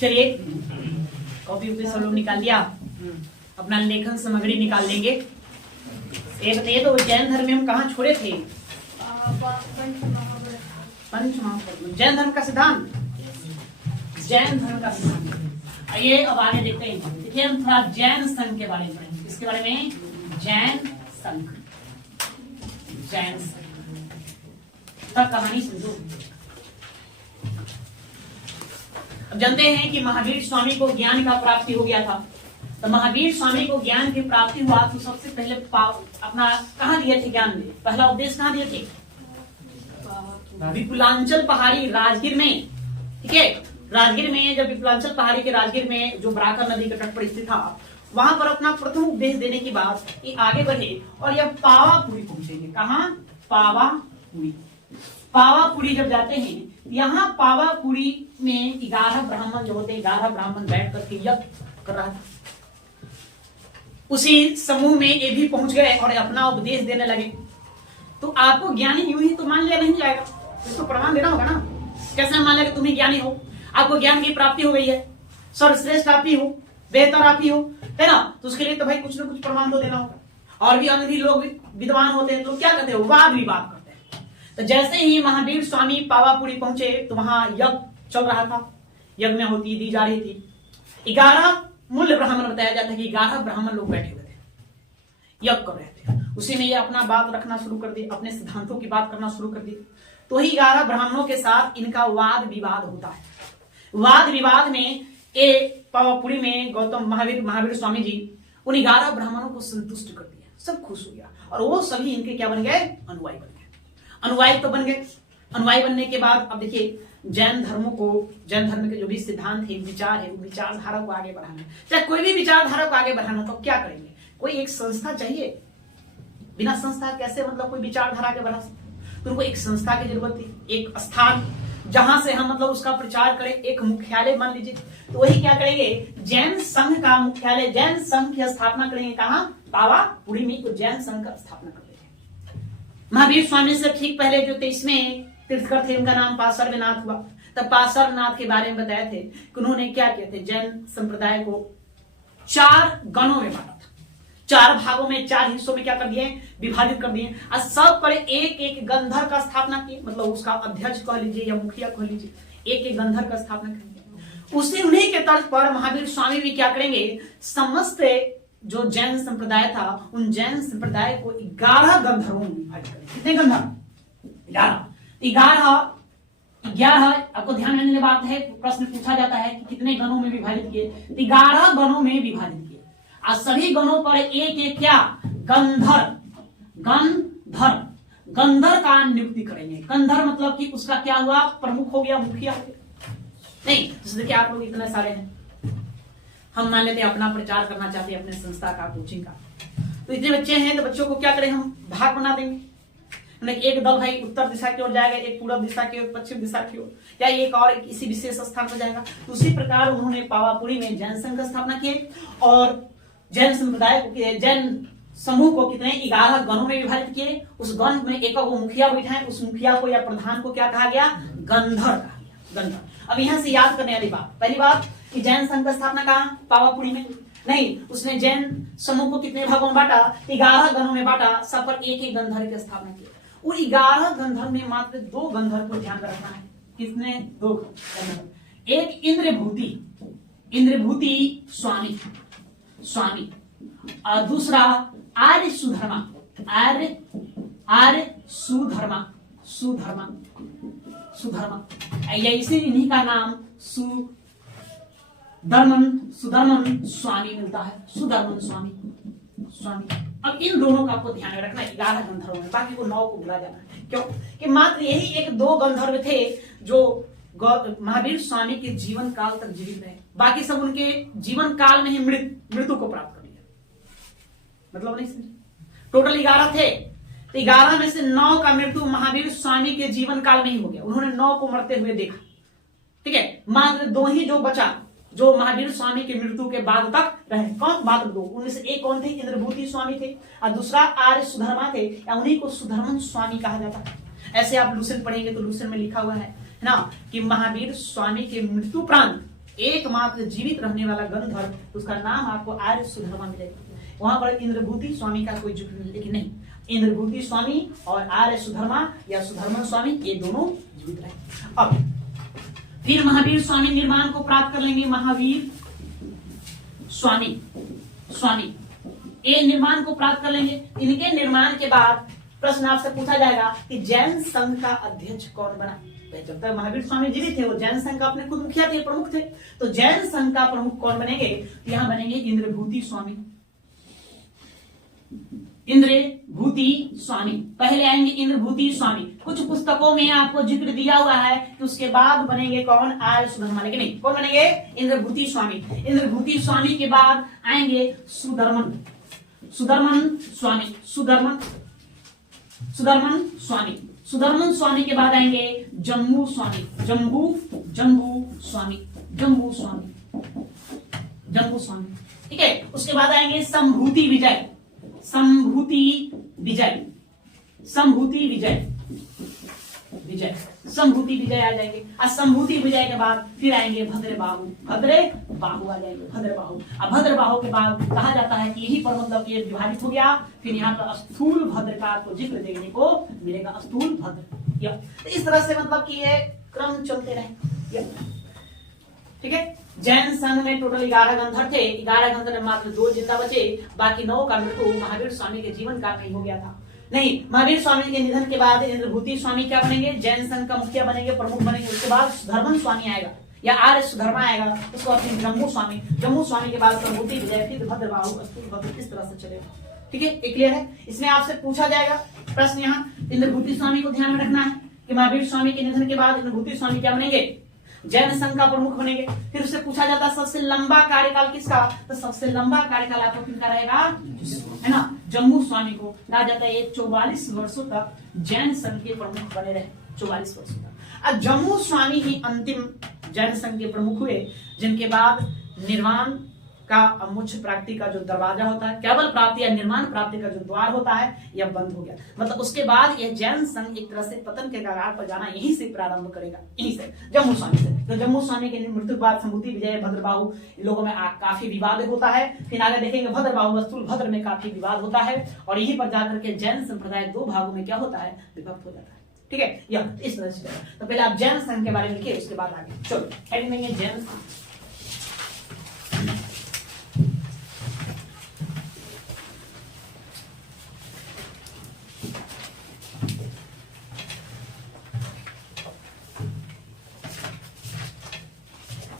चलिए कॉपी पे सब लोग निकाल लिया, अपना लेखन सामग्री निकाल लेंगे। ये बताइए तो जैन धर्म में हम कहाँ छोड़े थे? पंच महापर्व, जैन धर्म का सिद्धांत, जैन धर्म का सिद्धांत। आइए अब आगे देखते हैं। देखिए हम थोड़ा जैन संघ के बारे में पढ़ेंगे। इसके बारे में जैन संघ, जैन संघ का कहानी समझो। अब जानते हैं कि महावीर स्वामी को ज्ञान का प्राप्ति हो गया था। तो महावीर स्वामी को ज्ञान की प्राप्ति हुआ तो सबसे पहले अपना कहाँ दिए थे ज्ञान में? पहला उपदेश कहाँ दिए थे? विपुलांचल पहाड़ी राजगीर में। ठीक है, राजगीर में, जब विपुलांचल पहाड़ी के राजगीर में जो बराकर नदी के तट पर स्थित था, वहां पर अपना प्रथम उपदेश देने के बाद ये आगे बढ़े और यह पावापुरी पहुंचेंगे। कहाँ? पावापुरी। पावापुरी जब जाते हैं, यहाँ पावापुरी में 11 ब्राह्मण जो होते हैं, 11 ब्राह्मण बैठ करके यज्ञ कर रहा था। उसी समूह में ये भी पहुंच गए और अपना उपदेश देने लगे। तो आपको ज्ञानी यूं ही तो मान लिया नहीं जाएगा, इसको प्रमाण देना होगा ना। कैसे मान लिया कि तुम ही ज्ञानी हो, आपको ज्ञान की प्राप्ति हो गई है, सर्वश्रेष्ठ आप ही हो, बेहतर आप ही हो, है ना? तो उसके लिए तो भाई कुछ ना कुछ प्रमाण तो देना होगा। और भी अन्य भी लोग विद्वान होते हैं तो क्या करते हैं? वाद विवाद करते हैं। तो जैसे ही महावीर स्वामी पावापुरी पहुंचे तो वहां यज्ञ चल रहा था, यज्ञ में होती दी जा रही थी। 11 मूल ब्राह्मण बताया जाता है कि 11 ब्राह्मण लोग बैठे हुए थे, यज्ञ कर रहे थे। उसी में ये अपना बात रखना शुरू कर दिए, अपने सिद्धांतों की बात करना शुरू कर दिए। तो ही 11 ब्राह्मणों के साथ इनका वाद विवाद होता है। वाद विवाद में ये पावापुरी में गौतम महावीर स्वामी जी उन 11 ब्राह्मणों को संतुष्ट कर दिया, सब खुश हो गया और वो सभी इनके क्या बन गए? अनुयायी बन गए। अनुयायी तो बन गए। अनुयायी बनने के बाद अब देखिए जैन धर्म के जो भी सिद्धांत है, विचार है, विचारधारा को आगे बढ़ाना। चाहे कोई भी विचारधारा को आगे बढ़ाना तो क्या करेंगे? कोई एक संस्था चाहिए। बिना संस्था कैसे मतलब कोई विचारधारा के बढ़ा सकते? तो उनको एक संस्था की जरूरत थी, एक स्थान जहां से हम मतलब उसका प्रचार करें, एक मुख्यालय मान लीजिए। तो वही क्या करेंगे? जैन संघ का मुख्यालय, जैन संघ की स्थापना करेंगे। कहाँ? पावापुरी में। तो जैन संघ का स्थापना कर देंगे। महावीर स्वामी से ठीक पहले जो 23वें तीर्थकर थे, उनका नाम पार्श्वनाथ हुआ। तब पार्श्वनाथ के बारे में बताए थे कि उन्होंने क्या किया थे? जैन संप्रदाय को 4 गणों में बांटा था, 4 भागों में, 4 हिस्सों में क्या कर दिए? विभाजित कर दिए। और सब पर एक एक गंधर का स्थापना की, मतलब उसका अध्यक्ष कह लीजिए या मुखिया कह लीजिए, एक एक गंधर का स्थापना करेंगे। उसी उन्हीं के तर्ज पर महावीर स्वामी भी क्या करेंगे? समस्त जो जैन संप्रदाय था, उन जैन संप्रदाय को 11 गंधर्वों में विभाजित करेंगे। कितने गंधर्व? 11। आपको ध्यान देने की बात है, प्रश्न पूछा जाता है कि कितने गणों में विभाजित किए? 11 गणों में विभाजित किए। और सभी गणों पर एक एक क्या? गंधर का नियुक्ति करेंगे। गंधर मतलब कि उसका क्या हुआ? प्रमुख हो गया, मुखिया हो गया। नहीं, जैसे देखिए आप लोग इतने सारे हैं, हम मान लेते हैं अपना प्रचार करना चाहते हैं अपने संस्था का, कोचिंग का। तो इतने बच्चे हैं तो बच्चों को क्या करें? हम भाग बना देंगे। एक दल भाई उत्तर दिशा की ओर जाएगा, एक पूर्व दिशा की ओर, पश्चिम दिशा की ओर, या एक और किसी विशेष स्थान पर जाएगा। तो उसी प्रकार उन्होंने पावापुरी में जैन संघ की स्थापना की और जैन संप्रदाय को, जैन समूह को कितने? 11 गणों में विभाजित किए। उस गण में एक वो मुखिया बैठाए, उस मुखिया को या प्रधान को क्या कहा गया? गंधर कहा गया, गंधर। अब यहाँ से याद करने वाली बात, पहली बात कि जैन संघ की स्थापना कहाँ? पावापुरी में। नहीं, उसने जैन समूह को कितने भागों में बांटा? 11 गणों में बांटा, सब पर एक एक गंधर की स्थापना की। उन 11 गंधर्व में मात्र 2 गंधर्व को ध्यान रखना है। कितने? 2 गंधर्व। एक इंद्रभूति स्वामी और दूसरा आर्य सुधर्मा। ये इसी इन्हीं का नाम सुधर्मन स्वामी मिलता है। सुधर्मन स्वामी। अब इन दोनों का आपको ध्यान रखना है 11 गंधर्वों में, बाकी को 9 को भुला जाना है। क्यों? कि मात्र यही 1-2 गंधर्व थे जो महावीर स्वामी के जीवन काल तक जीवित रहे। बाकी सब उनके जीवन काल में ही मृत्यु को प्राप्त कर लिया। मतलब नहीं समझे? टोटल 11 थे, तो 11 में से 9 का मृत्यु महावीर स्वामी के जीवन काल में ही हो गया। उन्होंने 9 को मरते हुए देखा। ठीक है, मात्र 2 ही जो बचा, जो महावीर स्वामी के मृत्यु के बाद तक रहे। कौन? मात्र 2। उनमें से एक कौन थे? इंद्रभूति स्वामी थे और दूसरा आर्य सुधर्मा थे, या उन्हीं को सुधर्मन स्वामी कहा जाता है। ऐसे आप लूसेंट पढ़ेंगे तो लूसेंट में लिखा हुआ है है ना, कि महावीर स्वामी के मृत्युपरांत एकमात्र जीवित रहने वाला गंधर्व, उसका नाम आपको आर्य सुधर्मा मिलेगा। वहां पर इंद्रभूति स्वामी का कोई जिक्र नहीं, लेकिन नहीं, इंद्रभूति स्वामी और आर्य सुधर्मा या सुधर्मन स्वामी ये दोनों जीवित रहे। अब फिर महावीर स्वामी निर्माण को प्राप्त कर लेंगे। महावीर स्वामी ये निर्माण को प्राप्त कर लेंगे। इनके निर्माण के बाद प्रश्न आपसे पूछा जाएगा कि जैन संघ का अध्यक्ष कौन बना। जब तक महावीर स्वामी जीवित थे वो जैन संघ का अपने खुद मुखिया थे, प्रमुख थे, तो जैन संघ का प्रमुख कौन बनेंगे, यहाँ बनेंगे इंद्रभूति स्वामी। इंद्रभूति स्वामी पहले आएंगे, इंद्रभूति स्वामी। कुछ पुस्तकों में आपको जिक्र दिया हुआ है कि उसके बाद बनेंगे कौन, आर्य सुधर्मा, लेकिन नहीं, कौन बनेंगे, इंद्रभूति स्वामी। इंद्रभूति स्वामी के बाद आएंगे सुधर्मन स्वामी। सुधर्मन स्वामी के बाद आएंगे जम्बू स्वामी। ठीक है, उसके बाद आएंगे संभूति विजय आ जाएंगे। और संभूति विजय के बाद फिर आएंगे भद्रबाहु आ जाएंगे। अब भद्रबाहु के बाद कहा जाता है कि यही पर मतलब ये विभाजित हो गया। फिर यहाँ पर स्थूल भद्र का आपको जिक्र देखने को मिलेगा, स्थूल भद्र। तो इस तरह से मतलब कि ये क्रम चलते रहे। ठीक है, जैन संघ में टोटल 11 गंधर्व थे। 11 गंधर्व में मात्र 2 जिंदा बचे, बाकी 9 का मृत्यु महावीर स्वामी के जीवन काल में हो गया था। नहीं, महावीर स्वामी के निधन के बाद इंद्रभूति स्वामी क्या बनेंगे, जैन संघ का मुखिया बनेंगे, प्रमुख बनेंगे। उसके बाद सुधर्मन स्वामी आएगा या आर्य सुधर्मा आएगा, उसको अपने जम्मू स्वामी के बाद संभूति विजय, फिर भद्रबाहु, स्थूल भद्र, इस तरह से चलेगा। ठीक है, ये क्लियर है। इसमें आपसे पूछा जाएगा प्रश्न, यहाँ इंद्रभूति स्वामी को ध्यान में रखना है कि महावीर स्वामी के निधन के बाद इंद्रभूति स्वामी क्या बनेंगे, जैन संघ का प्रमुख बनेंगे। फिर उससे पूछा जाता है सबसे लंबा कार्यकाल किसका, तो सबसे लंबा कार्यकाल आपको किसका रहेगा, है ना, जम्मू स्वामी को। कहा जाता है ये 44 वर्षों तक जैन संघ के प्रमुख बने रहे, 44 वर्षों तक। अब जम्मू स्वामी ही अंतिम जैन संघ के प्रमुख हुए, जिनके बाद निर्वाण का मोक्ष प्राप्ति का जो दरवाजा होता है, केवल प्राप्ति या निर्माण प्राप्ति का जो द्वार होता है, यह बंद हो गया। मतलब उसके बाद यह जैन संघ एक तरह से पतन के कगार पर जाना यहीं से प्रारंभ करेगा, यहीं से, जम्मू स्वामी से। तो जम्मू स्वामी के मृत्यु के बाद संभूति विजय, भद्रबाहु, इन लोगों में काफी विवाद होता है। फिर आगे देखेंगे भद्रबाहु, स्थूल भद्र में काफी विवाद होता है, और यहीं पर जाकर के जैन संप्रदाय 2 भागों में क्या होता है, विभक्त हो जाता है। ठीक है, यह इस तरह से। तो पहले आप जैन संघ के बारे में लिखिए, उसके बाद आगे चलो हेडिंग में जैन संघ।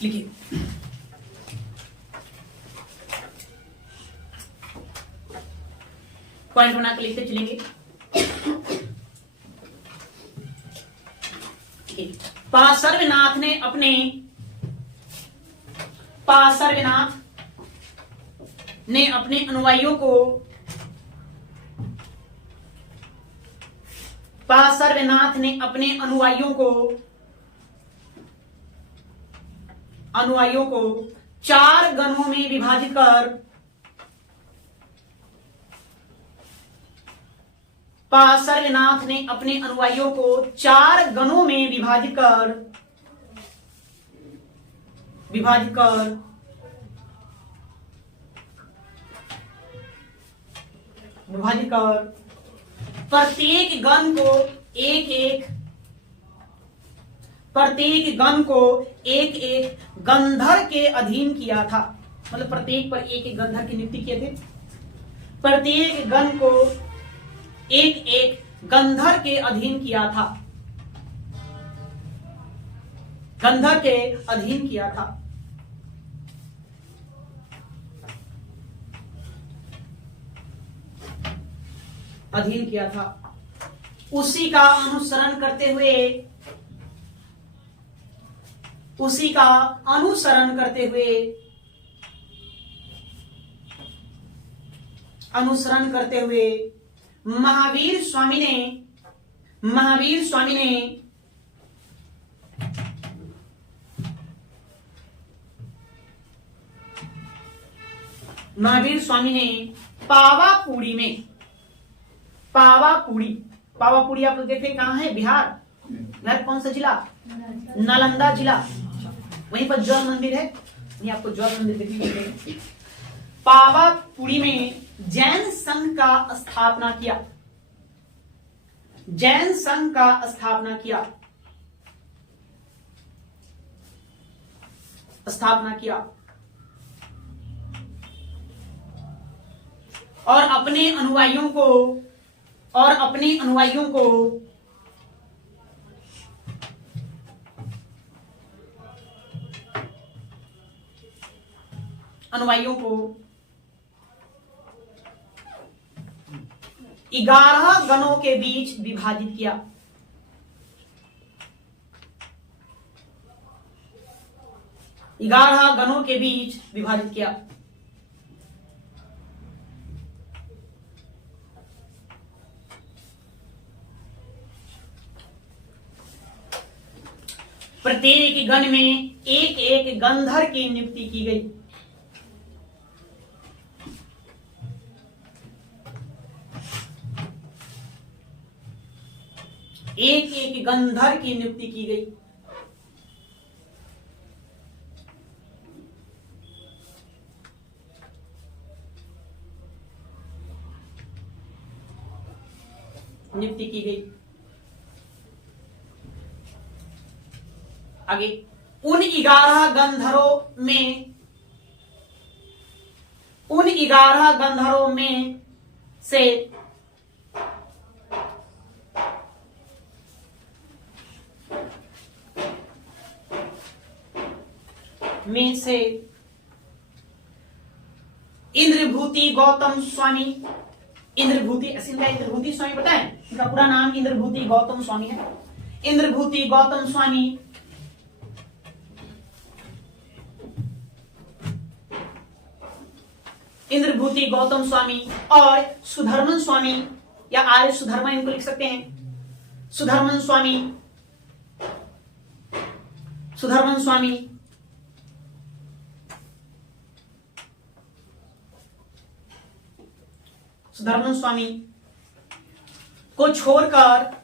लिखिए, पॉइंट बनाकर लिखते चलेंगे। पार्श्वनाथ ने अपने अनुयायियों को अनुयायियों को 4 गणों में विभाजित कर पार्श्वनाथ ने अपने अनुयायियों को 4 गणों में विभाजित कर प्रत्येक गण को एक एक गंधर्व के अधीन किया था। मतलब प्रत्येक पर एक एक गंधर्व की नियुक्ति किए थे। प्रत्येक गण को एक एक गंधर्व के अधीन किया था, गंधर्व के अधीन किया था। उसी का अनुसरण करते हुए महावीर स्वामी ने पावापुरी आप लोग देखते हैं कहां है, बिहार कौन सा जिला, नालंदा जिला, वहीं पर जौन मंदिर है, वहीं आपको जौन मंदिर देखने को मिलेगा। पावापुरी में जैन संघ का स्थापना किया, जैन संघ का स्थापना किया, स्थापना किया और अपने अनुयायियों को अनुयायियों को 11 गणों के बीच विभाजित किया। ग्यारह गणों के बीच विभाजित किया। प्रत्येक गण में एक एक गंधर की नियुक्ति की गई। एक एक गंधर की नियुक्ति की गई। नियुक्ति की गई। आगे उन 11 गंधर्वों में से इंद्रभूति गौतम स्वामी, इंद्रभूति इंद्रभूति स्वामी पता है, इनका पूरा नाम इंद्रभूति गौतम स्वामी है। इंद्रभूति गौतम स्वामी इंद्रभूति गौतम स्वामी और सुधर्मन स्वामी या आर्य सुधर्मा इनको लिख सकते हैं। सुधर्मन स्वामी, सुधर्मन स्वामी सुधर्मन स्वामी को छोड़कर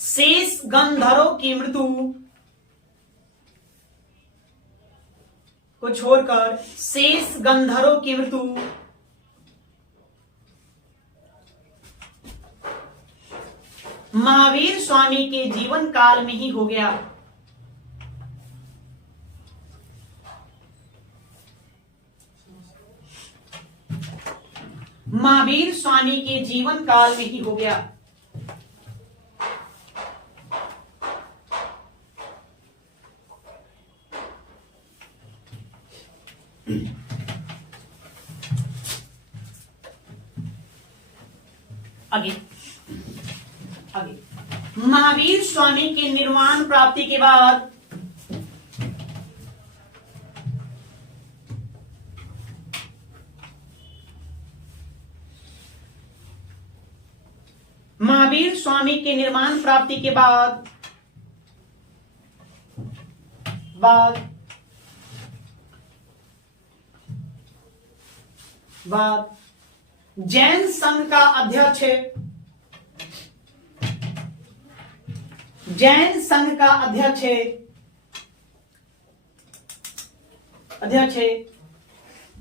शेष गंधर्वों की मृत्यु महावीर स्वामी के जीवन काल में ही हो गया। महावीर स्वामी के जीवन काल में ही हो गया। आगे महावीर स्वामी के निर्वाण प्राप्ति के बाद महावीर स्वामी के निर्माण प्राप्ति के बाद जैन संघ का अध्यक्ष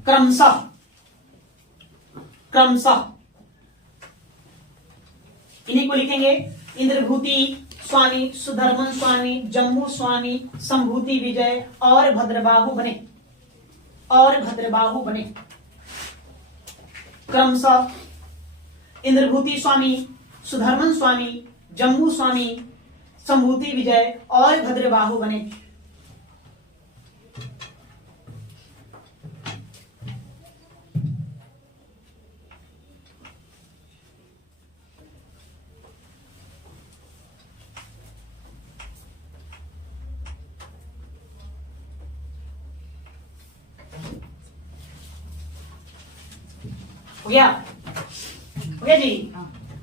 क्रमशः इन्हीं को लिखेंगे। इंद्रभूति स्वामी, सुधर्मन स्वामी, जम्मू स्वामी, संभूति विजय और भद्रबाहु बने। क्रमशः इंद्रभूति स्वामी, सुधर्मन स्वामी, जम्मू स्वामी, संभूति विजय और भद्रबाहु बने। हो गया जी।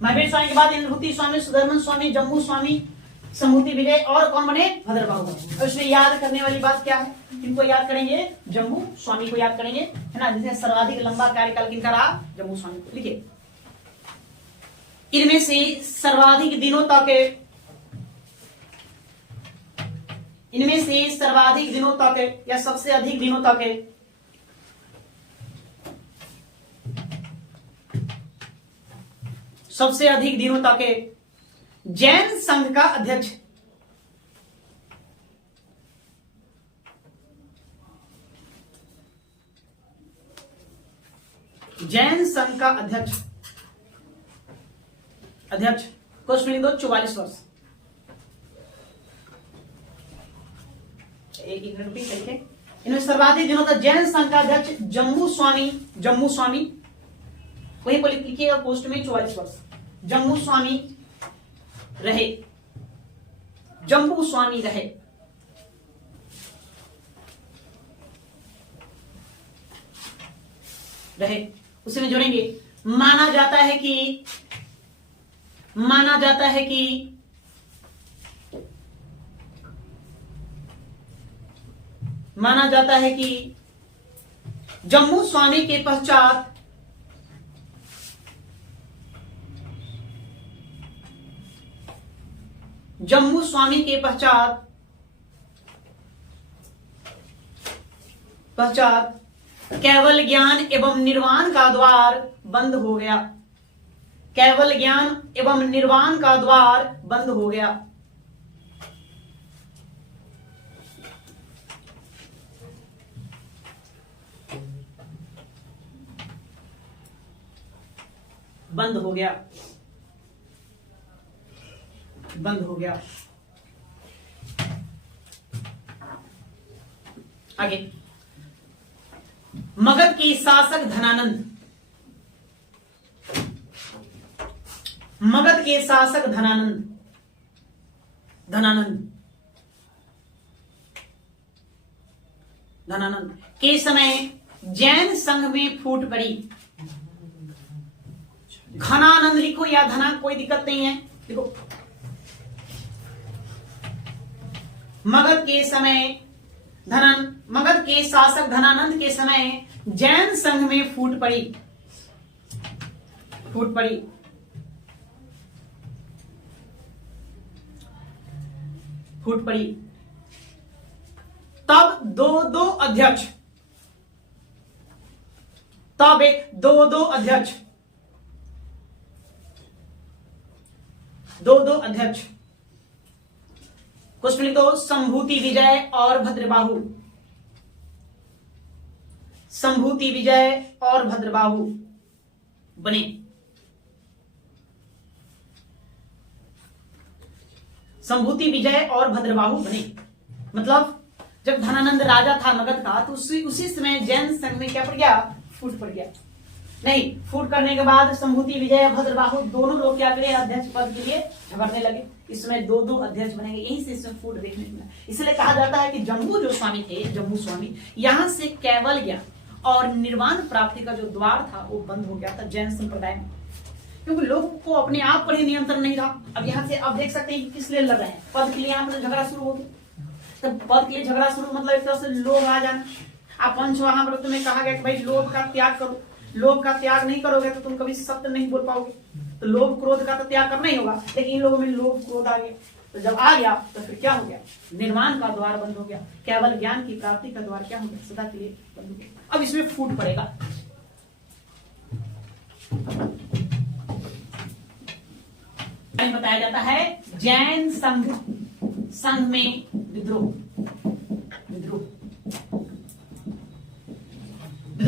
महावीर स्वामी के बाद इंद्रभूति स्वामी, सुधर्मन स्वामी, जम्मू स्वामी, संभूति विजय और कौन बने? भद्रबाहु बने। और इसमें याद करने वाली बात क्या है? इनको याद करेंगे, जम्मू स्वामी को याद करेंगे, है ना, जिसने सर्वाधिक लंबा कार्यकाल किनका रहा? जम्मू स्वामी को। लिखिए इनमें से सर्वाधिक दिनों तक या सबसे अधिक दिनों तक जैन संघ का अध्यक्ष क्वेश्चन लिख दो 44 वर्ष। एक मिनट भी करके इनमें सर्वाधिक दिनों तक जैन संघ का अध्यक्ष जम्मू स्वामी वही पर लिखिएगा पोस्ट में 44 वर्ष जम्मू स्वामी रहे उसे में जोड़ेंगे। माना जाता है कि जम्मू स्वामी के पश्चात केवल ज्ञान एवं निर्वाण का द्वार बंद हो गया। आगे मगध के शासक धनानंद के समय जैन संघ में फूट पड़ी। घनानंद लिखो या धना कोई दिक्कत नहीं है, देखो मगध के शासक धनानंद के समय जैन संघ में फूट पड़ी। तब दो अध्यक्ष क्वेश्चन लिख दो। संभूति विजय और भद्रबाहु बने। मतलब जब धनानंद राजा था मगध का तो उसी समय जैन संघ में क्या पड़ गया, फूट पड़ गया। नहीं, फूट करने के बाद संभूति विजय भद्रबाहु दोनों लोग क्या करे, अध्यक्ष पद के लिए झगड़ने लगे। इस समय दो अध्यक्ष बनेंगे, यहीं से इसमें फूट देखने को मिला। इसलिए कहा जाता है कि जम्मू स्वामी यहां से केवल ज्ञान और निर्वाण प्राप्ति का जो द्वार था वो बंद हो गया था जैन संप्रदाय में, क्योंकि लोगों को अपने आप पर ही नियंत्रण नहीं रहा। अब यहाँ से आप देख सकते हैं किस लिए लड़ रहे हैं, पद के लिए यहाँ पर झगड़ा शुरू हो गया। तब पद के लिए झगड़ा शुरू मतलब एक तरह से लोभ आ जाना। आप पंच वहां पर तुम्हें कहा गया कि भाई लोभ का त्याग करो, लोभ का त्याग नहीं करोगे तो तुम कभी सत्य नहीं बोल पाओगे। तो लोभ क्रोध का तो त्याग करना ही होगा, लेकिन इन लोगों में लोभ क्रोध आ गया। तो जब आ गया तो फिर क्या हो गया, निर्माण का द्वार बंद हो गया, केवल ज्ञान की प्राप्ति का द्वार क्या हो गया, सदा के लिए बंद हो गया। अब इसमें फूट पड़ेगा। बताया जाता है जैन संघ में विद्रोह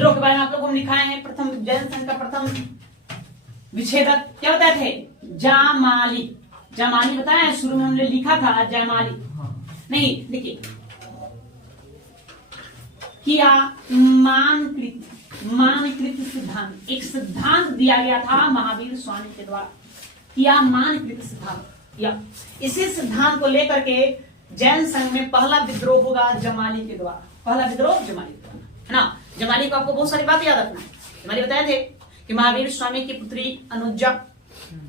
के बारे में आप लोगों ने लिखा है। प्रथम जैन संघ का प्रथम विच्छेदक क्या बताए थे, जयमाली बताया। शुरू में हमने लिखा था जयमाली, नहीं देखिए किया मानकृत सिद्धांत, एक सिद्धांत दिया गया था महावीर स्वामी के द्वारा, किया मानकृत सिद्धांत। या इसी सिद्धांत को लेकर के जैन संघ में पहला विद्रोह होगा जमाली के द्वारा। पहला विद्रोह जमाली के द्वारा है ना। जमाली को आपको बहुत सारी बातें याद रखना है। जमाली बताए थे कि महावीर स्वामी की पुत्री अनुजा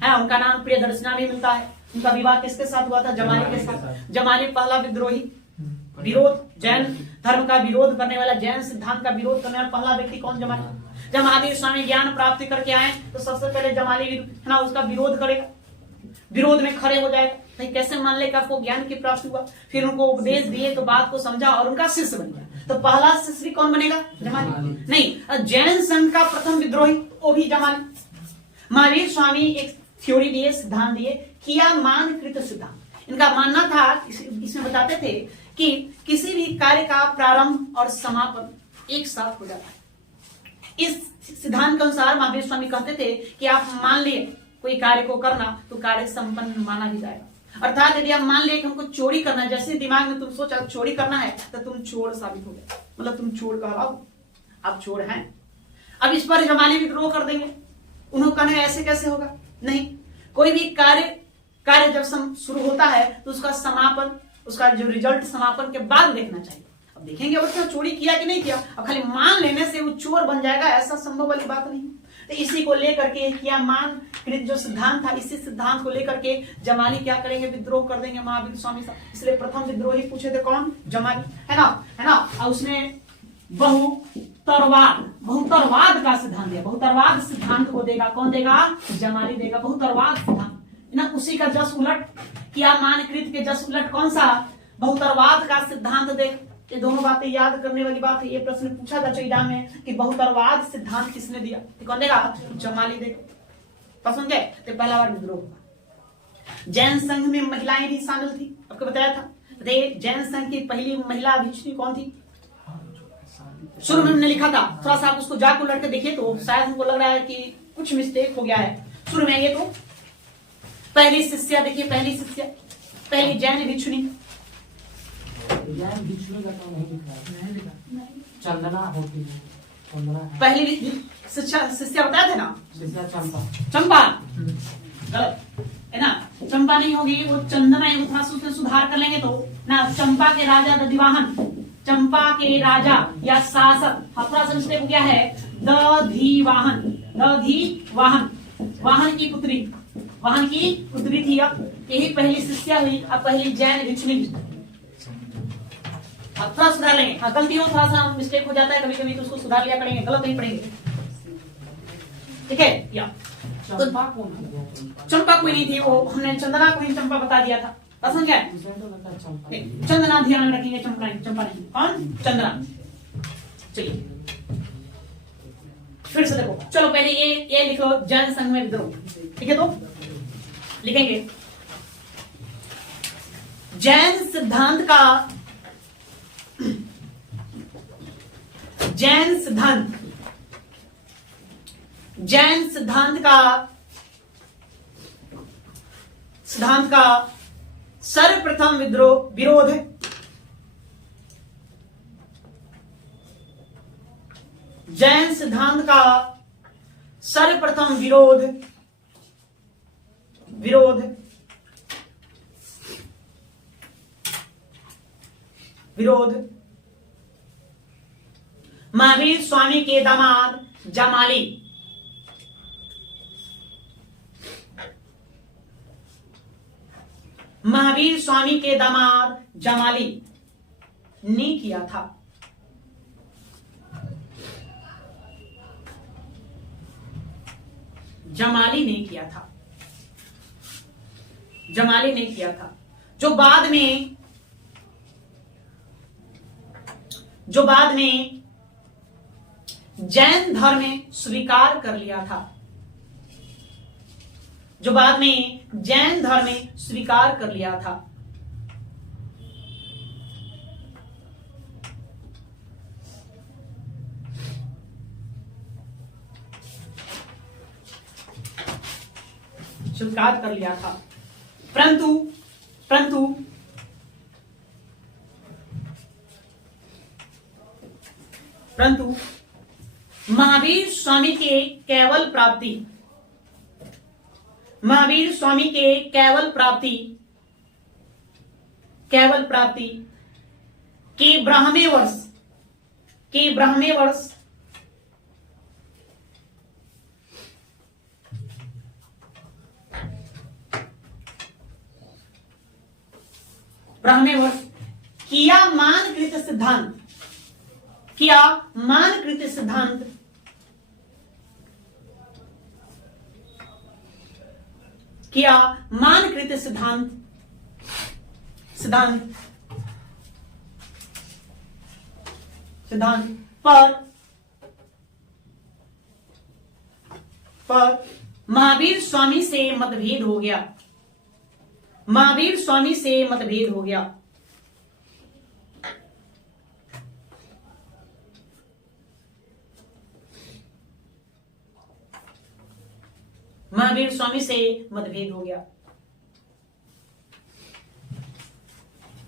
है, उनका नाम प्रियदर्शना भी मिलता है। उनका विवाह किसके साथ हुआ था, जमाली के साथ। जमाली पहला विद्रोही विरोध, जैन धर्म का विरोध करने वाला, जैन सिद्धांत का विरोध करने वाला पहला व्यक्ति कौन? जमाली। जब महावीर स्वामी ज्ञान प्राप्ति करके आए तो सबसे पहले जमाली है ना उसका विरोध करेगा, विरोध में खड़े हो जाएगा, नहीं कैसे मान ले कि आपको ज्ञान की प्राप्ति हुआ। फिर उनको उपदेश दिए तो बात को समझा और उनका शिष्य बन गया। तो पहला शिष्य कौन बनेगा? जमाली। नहीं, जैन संघ का प्रथम विद्रोही वो भी जमाली। महावीर स्वामी एक थ्योरी दिए, सिद्धांत दिए, किया मान कृत सिद्धांत। इनका मानना था, इसमें बताते थे कि किसी भी कार्य का प्रारंभ और समापन एक साथ हो जाता है। इस सिद्धांत के अनुसार महावीर स्वामी कहते थे कि आप मान लिए कोई कार्य को करना तो कार्य संपन्न माना भी जाएगा। अर्थात यदि आप मान लिए कि हमको चोरी करना है, जैसे दिमाग में तुम सोचा चोरी करना है तो तुम चोर साबित हो गए, मतलब तुम चोर कहलाओ, आप चोर हैं। अब इस पर जमाली विद्रोह कर देंगे, उन्होंने कहना ऐसे कैसे होगा? नहीं, कोई भी कार्य जब शुरू होता है तो उसका समापन, उसका जो रिजल्ट समापन के बाद देखना चाहिए। अब देखेंगे उसने चोरी किया कि नहीं किया, अब खाली मान लेने से वो चोर बन जाएगा ऐसा संभव वाली बात नहीं। तो इसी को लेकर के किया मान कृत जो सिद्धांत था, इसी सिद्धांत को लेकर के जमाली क्या करेंगे? विद्रोह कर देंगे महावीर स्वामी साहब। इसलिए प्रथम विद्रोही पूछे थे कौन? जमाली, है ना। और उसने बहुतरवाद का सिद्धांत दिया। बहुतरवाद सिद्धांत को देगा कौन? देगा जमाली देगा बहुतरवाद सिद्धांत ना। उसी का जस उलट किया मान कृत के जस उलट कौन सा? बहुतरवाद का सिद्धांत दे। ये दोनों बातें याद करने वाली बात है। ये प्रश्न पूछा था एग्जाम में कि बहुतरवाद सिद्धांत किसने दिया? तो कौन देगा? जमाली देगा। पसंद है? तो पहला बार विद्रोह हुआ। जैन संघ में महिलाएं भी शामिल थी, आपको बताया था। जैन संघ की पहली महिला भिक्षुणी कौन थी? शुरू में हमने लिखा था, थोड़ा सा आप उसको जाकर उलट के देखिए तो शायद हमको लग रहा है कि कुछ मिस्टेक हो गया है। शुरू में ये तो पहली शिष्या देखिए, पहली शिष्या, पहली जैन भिक्षुणी। चंदना होती है, पहली शिष्या बताया थे ना? चंपा गलत है ना, चंपा नहीं होगी, वो चंदना है। थोड़ा सा उसमें सुधार कर लेंगे तो ना, चंपा के राजा दधिवाहन, चंपा के राजा या शासक, थोड़ा सा मिस्टेक हो गया है, दधिवाहन, दधिवाहन, वाहन की पुत्री, वाहन की पुत्री थी। अब यही पहली शिष्या हुई, अब पहली जैन भिक्षुणी। अब थोड़ा सुधार लेंगे, गलती हो थोड़ा सा मिस्टेक हो जाता है कभी कभी, तो उसको सुधार लिया करेंगे, गलत नहीं पढ़ेंगे, ठीक है। या तो चंपा कोई नहीं थी, वो हमने चंदना को ही चंपा बता दिया था। पसंद क्या है? चंदना ध्यान में रखेंगे, चंपा नहीं, चंपा नहीं। कौन? चंदना। चलिए फिर से देखो, चलो पहले ये लिख लो, जैन संघ में विद्रोह, ठीक है। तो लिखेंगे जैन सिद्धांत का, जैन सिद्धांत का सर्वप्रथम विरोध है जैन सिद्धांत का सर्वप्रथम विरोध महावीर स्वामी के दामाद जमाली, महावीर स्वामी के दामाद जमाली ने किया था। जमाली ने किया था, जमाली ने किया था, जो बाद में जैन धर्म में स्वीकार कर लिया था, जो बाद में जैन धर्म में स्वीकार कर लिया था। स्वीकार कर लिया था, परंतु महावीर स्वामी के केवल प्राप्ति के ब्राह्मे वर्ष किया मानकृत सिद्धांत, किया मानकृत सिद्धांत, किया मानकृत सिद्धांत, सिद्धांत, सिद्धांत पर महावीर स्वामी से मतभेद हो गया, महावीर स्वामी से मतभेद हो गया। महावीर स्वामी से मतभेद हो गया।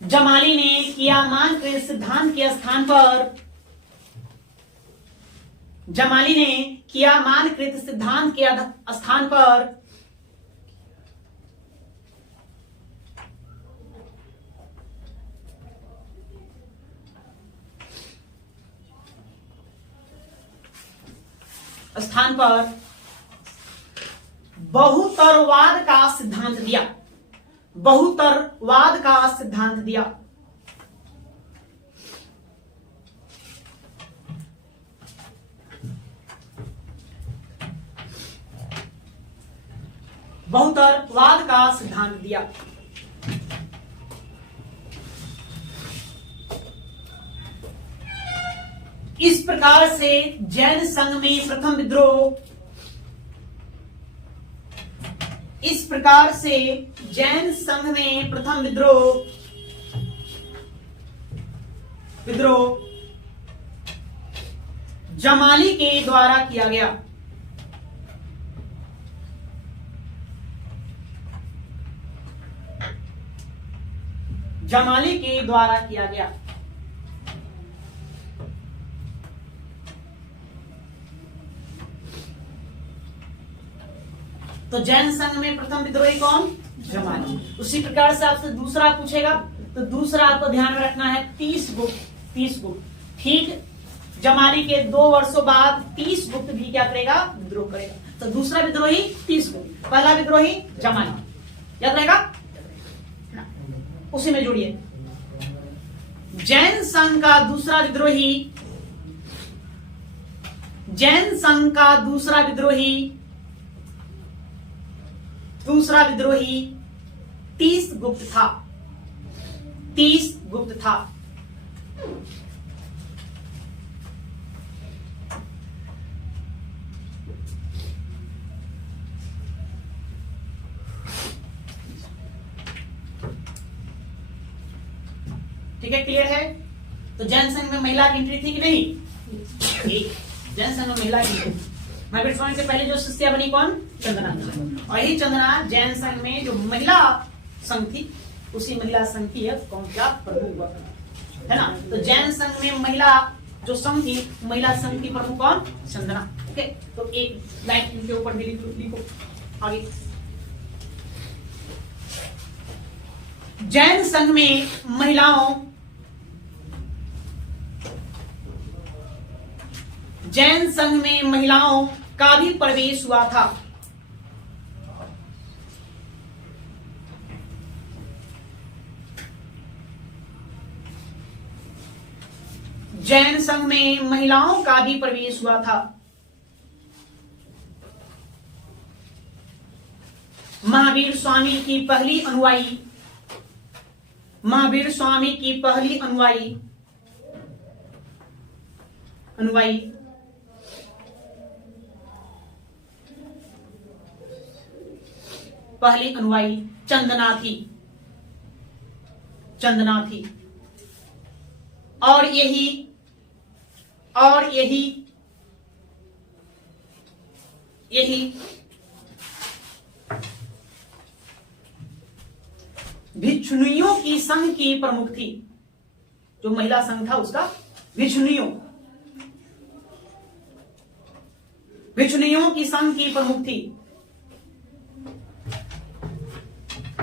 जमाली ने किया मानकृत सिद्धांत के स्थान पर, जमाली ने किया मानकृत सिद्धांत के स्थान पर बहुतरवाद का सिद्धांत दिया, बहुतरवाद का सिद्धांत दिया। बहुतरवाद का सिद्धांत दिया। इस प्रकार से जैन संघ में प्रथम विद्रोह, इस प्रकार से जैन संघ में प्रथम विद्रोह जमाली के द्वारा किया गया, जमाली के द्वारा किया गया। तो जैन संघ में प्रथम विद्रोही कौन? जमाली। उसी प्रकार से आपसे दूसरा पूछेगा, तो दूसरा आपको ध्यान में रखना है 30 गुप्त, 30 गुप्त। ठीक, जमाली के 2 वर्षों बाद 30 गुप्त भी क्या करेगा? विद्रोह करेगा। तो दूसरा विद्रोही 30 गुप्त, पहला विद्रोही जमाली। याद रहेगा? उसी में जोड़िए। जैन संघ का दूसरा विद्रोही, जैन संघ का दूसरा विद्रोही 30 गुप्त था, 30 गुप्त था। ठीक है, क्लियर है? तो जैन संघ में महिला की एंट्री थी कि नहीं? ठीक, जैन संघ में महिला की एंट्री। महावीर स्वामी से पहले जो शिष्या बनी कौन? चंदना। और यही चंदना जैन संघ में जो महिला संघ थी, उसी महिला संघ की कौन क्या प्रमुख हुआ है ना। तो जैन संघ में महिला जो संघ थी, महिला संघ की प्रमुख कौन? चंदना। ओके, तो एक लाइन इनके ऊपर भी लिखो आगे। जैन संघ में महिलाओं, जैन संघ में महिलाओं का भी प्रवेश हुआ था। जैन संघ में महिलाओं का भी प्रवेश हुआ था। महावीर स्वामी की पहली अनुयायी, महावीर स्वामी की पहली अनुयायी चंदना थी, चंदना थी। और यही भिक्षुणियों की संघ की प्रमुख थी। जो महिला संघ था उसका भिक्षुणियों की संघ की प्रमुख थी।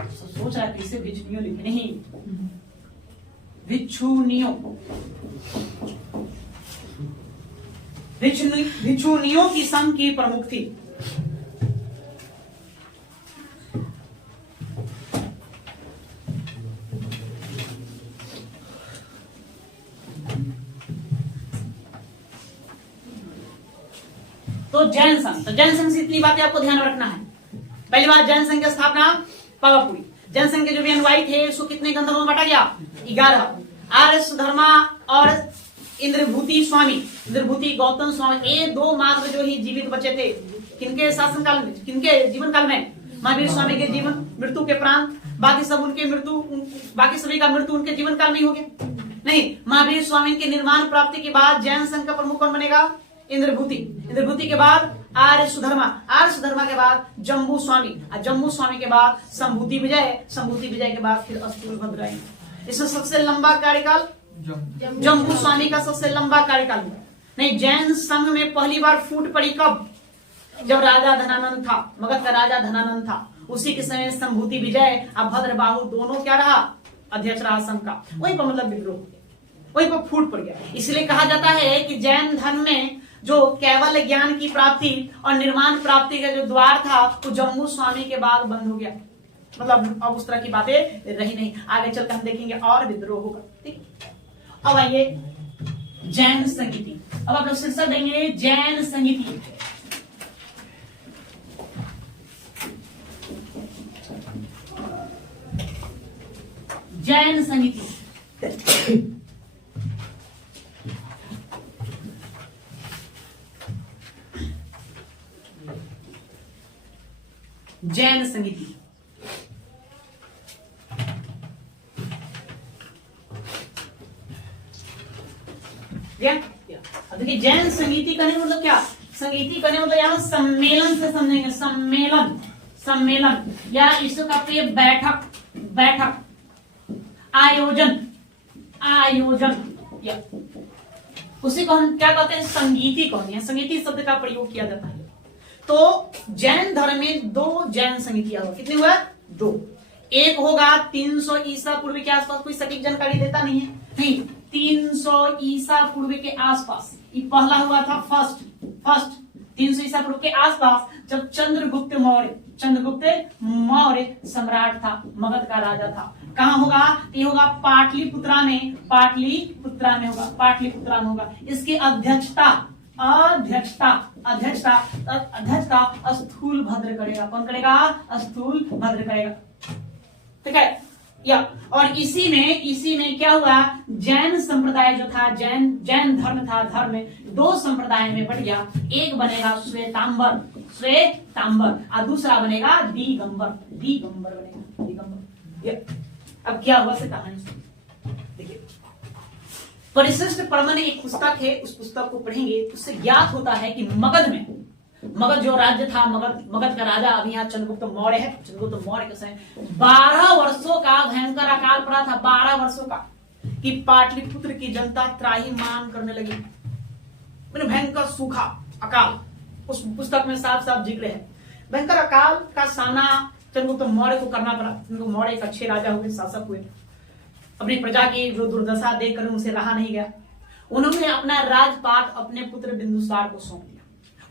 सोच रहा है कैसे भिक्षुणियों लिखे, नहीं, भिक्षुणियों की संघ की प्रमुख थी। तो जैन संघ, तो जैन संघ से इतनी बातें आपको ध्यान में रखना है। पहली बात, जैन संघ की स्थापना पावापुरी। जैन संघ के जो भी अनुयायी थे उसको कितने गंधर्वों में बांटा गया? 11। आर्य सुधर्मा और इंद्रभूति स्वामी, इंद्रभूति गौतम स्वामी, ये 2 मात्र जो ही जीवित बचे थे। किनके शासनकाल में, किनके जीवन काल में? महावीर स्वामी के जीवन मृत्यु के प्रांत, बाकी सब उनके मृत्यु, बाकी सभी का मृत्यु उनके जीवन काल में ही हो गया। नहीं, महावीर स्वामी के निर्माण प्राप्ति के बाद जैन संघ का प्रमुख कौन बनेगा? इंद्रभूति। इंद्रभूति के बाद आर्य सुधर्मा, आर्य सुधर्मा के बाद जम्बू स्वामी, और जम्बू स्वामी के बाद संभूति विजय, संभूति विजय के बाद फिर स्थूलभद्र आएंगे। इसमें सबसे लंबा कार्यकाल जम्बू स्वामी का सबसे लंबा कार्यकाल हुआ। नहीं, जैन संघ में पहली बार फूट पड़ी कब? जब राजा धनानंद था, मगध का राजा धनानंद था, उसी के समय संभूति विजय और भद्रबाहु दोनों क्या रहा? अध्यक्ष रहा संघ का। वहीं पर मतलब विद्रोह, वहीं पर फूट पड़ गया। इसलिए कहा जाता है कि जैन धर्म में जो केवल ज्ञान की प्राप्ति और निर्माण प्राप्ति का जो द्वार था वो जम्बू स्वामी के बाद बंद हो गया। मतलब अब उस तरह की बातें रही नहीं। आगे चलकर हम देखेंगे और विद्रोह होगा। ठीक, अब आइए जैन संगीति। अब आप लोग शीर्षक देंगे जैन संगीति। जैन संगीति। जैन संगीति देखिए, जैन संगीति करने मतलब क्या? संगीति करने मतलब यहाँ सम्मेलन से समझेंगे। सम्मेलन, सम्मेलन या इसको कहते हैं बैठक, बैठक, आयोजन, आयोजन, या उसी को हम क्या कहते हैं? संगीति कहते हैं। संगीति शब्द का प्रयोग किया जाता है। तो जैन धर्म में 2 जैन संगीतियां हुआ। कितने हुआ? 2। एक होगा 300 ईसा पूर्व के आसपास, कोई सटीक जानकारी देता नहीं है, नहीं, 300 ईसा पूर्व के आसपास ये पहला हुआ था। फर्स्ट 300 ईसा पूर्व के आसपास, जब चंद्रगुप्त मौर्य सम्राट था, मगध का राजा था। कहाँ होगा? ये होगा पाटलिपुत्रा में, पाटलिपुत्रा में होगा, पाटलिपुत्रा में होगा। इसकी अध्यक्षता स्थूलभद्र करेगा। कौन करेगा? स्थूलभद्र करेगा। ठीक है, या और इसी में क्या हुआ? जैन संप्रदाय जो था, जैन धर्म था, धर्म में 2 संप्रदाय में बढ़ गया। एक बनेगा श्वेतांबर और दूसरा बनेगा दिगंबर बनेगा, दिगंबर। अब क्या हुआ से कहानी देखिए। परिशिष्ट परमन एक पुस्तक है, उस पुस्तक को पढ़ेंगे, उससे ज्ञात होता है कि मगध जो राज्य था, मगध का राजा अभी यहाँ चंद्रगुप्त मौर्य है। चंद्रगुप्त मौर्य के समय 12 वर्षों का भयंकर अकाल पड़ा था। 12 वर्षों का कि पाटलिपुत्र की जनता त्राहिमाम करने लगी। भयंकर सूखा अकाल उस पुस्तक में साफ साफ जिक्र है। भयंकर अकाल का सामना चंद्रगुप्त मौर्य को करना पड़ा। चंद्रगुप्त मौर्य एक अच्छे राजा हुए, शासक हुए। अपनी प्रजा की जो दुर्दशा देखकर उनसे रहा नहीं गया। उन्होंने अपना राजपाट अपने पुत्र बिंदुसार को सौंप दिया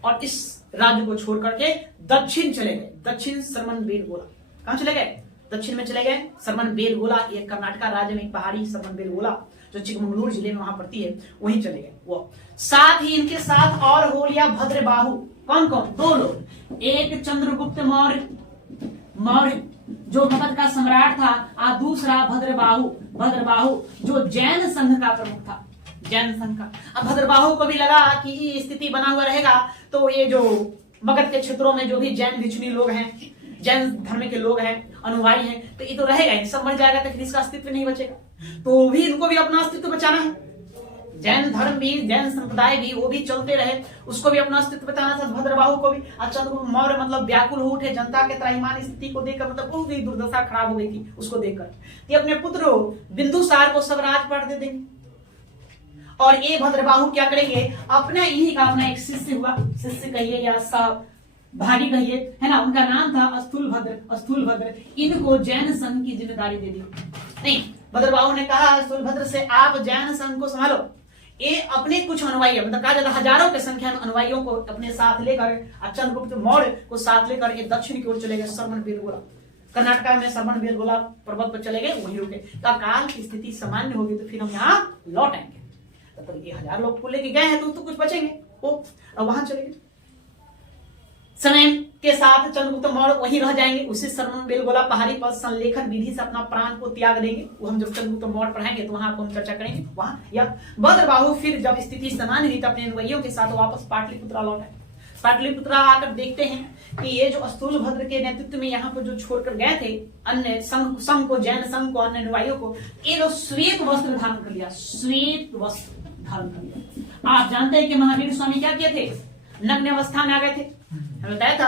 और इस राज्य को छोड़ करके दक्षिण चले गए। दक्षिण सरमन बेलगोला। कहां चले गए? दक्षिण में चले गए। सरमन बेलगोला, ये कर्नाटक राज्य में एक पहाड़ी सरमन बेलगोला जो चिकमंगलूर जिले में वहां पड़ती है, वहीं चले गए वो। साथ ही इनके साथ और हो लिया भद्रबाहु। कौन कौन? 2 लोग। एक चंद्रगुप्त मौर्य जो मगध का सम्राट था, और दूसरा भद्रबाहु जो जैन संघ का प्रमुख था, जैन संघ का। अब भद्रबाहु को भी लगा कि ये स्थिति बना हुआ रहेगा तो ये जो मगध के क्षेत्रों में जो भी जैन भिक्षुणी लोग हैं, जैन धर्म के लोग हैं, अनुयायी हैं, तो ये तो रहेगा ही, सब मर जाएगा तो फिर इसका अस्तित्व नहीं बचेगा। तो भी इनको भी अपना अस्तित्व बचाना है। जैन धर्म भी, जैन संप्रदाय भी, वो भी चलते रहे, उसको भी अपना अस्तित्व बचाना था। भद्रबाहु को भी। चंद्रगुप्त मौर्य मतलब व्याकुल हो उठे जनता के त्राहिमाम स्थिति को देखकर, मतलब बहुत ही दुर्दशा खराब हो गई थी उसको देखकर। ये अपने पुत्र बिंदुसार को सब राजपाट दे देंगे और ये भद्रबाहु क्या करेंगे? अपना इन्हीं का अपना एक शिष्य हुआ, शिष्य कहिए या भागी कहिए, है ना, उनका नाम था स्थूलभद्र। इनको जैन संघ की जिम्मेदारी दे दी। नहीं, भद्रबाहु ने कहा स्थूलभद्र से, आप जैन संघ को संभालो। ये अपने कुछ अनुयायी, मतलब कहा जाता हजारों के संख्या में अनुयायियों को अपने साथ लेकर, चंद्रगुप्त मौर्य को साथ लेकर ये दक्षिण की ओर चले गए। सरमन बेलगोला, कर्नाटक में सरमन बेलगोला पर्वत पर चले गए, वहीं रुके। काल की स्थिति सामान्य होगी तो फिर हम यहाँ लौट आएंगे। तो ये 1000 लोग को लेके गए हैं तो कुछ बचेंगे, वो वहां चले गए। समय के साथ चंद्रगुप्त मौर्य वहीं रह जाएंगे, उसी सरमन बेलगोला पहाड़ी पर संलेखन विधि से अपना प्राण को त्याग देंगे। वो हम जब चंद्रगुप्त मौर्य पढ़ाएंगे तो वहां हम चर्चा करेंगे वहां। या भद्रबाहु फिर जब स्थिति सामान्य हुई तो अपने अनुयायियों के साथ वापस पाटलिपुत्रा लौटे। पाटलिपुत्रा आकर देखते हैं कि ये जो स्थूलभद्र के नेतृत्व में यहाँ पर जो छोड़कर गए थे अन्य संघ को, जैन संघ को, अन्य अनुयायियों को, ये लोग श्वेत वस्त्र धारण कर लिया, श्वेत वस्त्र धारण कर लिया। आप जानते हैं कि महावीर स्वामी क्या किए थे, नग्न अवस्था में आ गए थे। हमें बताया था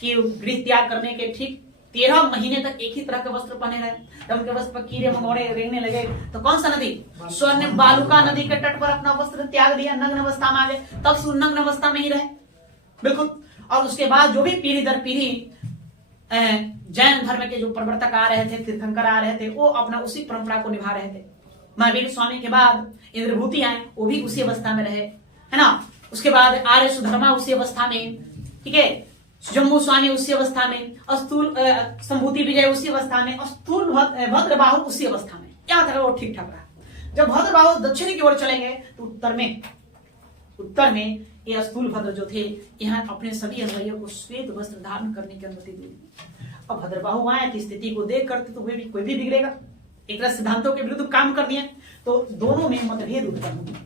कि गृह त्याग करने के ठीक 13 महीने तक एक ही तरह के वस्त्र पहने रहे। जब उनके वस्त्र पर कीड़े मकोड़े रेंगने लगे तो कौन सा नदी, स्वर्ण बालुका नदी के तट पर अपना वस्त्र त्याग दिया, नग्न अवस्था में आ गए। तब से नग्न अवस्था में ही रहे, बिल्कुल। और उसके बाद जो भी पीढ़ी दर पीढ़ी जैन धर्म के जो प्रवर्तक आ रहे थे, तीर्थंकर आ रहे थे, वो अपना उसी परंपरा को निभा रहे थे। महावीर स्वामी के बाद इंद्रभूति आए, वो भी उसी अवस्था में रहे, है ना। उसके बाद आर्य सुधर्मा उसी अवस्था में, ठीक है, जम्मू स्वामी उसी अवस्था में, स्थूल संभूति विजय उसी अवस्था में, स्थूल भद्रबाहु उसी अवस्था में, यहां तक वो ठीक ठाक रहा। जब भद्रबाहु दक्षिण की ओर चलेंगे तो उत्तर में ये स्थूल भद्र जो थे यहाँ अपने सभी अनुयायियों को श्वेत वस्त्र धारण करने की अनुमति दी। अब भद्रबाहु आए तो स्थिति को देख करते तो कोई भी बिगड़ेगा, एक तरह सिद्धांतों के विरुद्ध काम कर दिए तो दोनों में मतभेद उत्पन्न हुआ।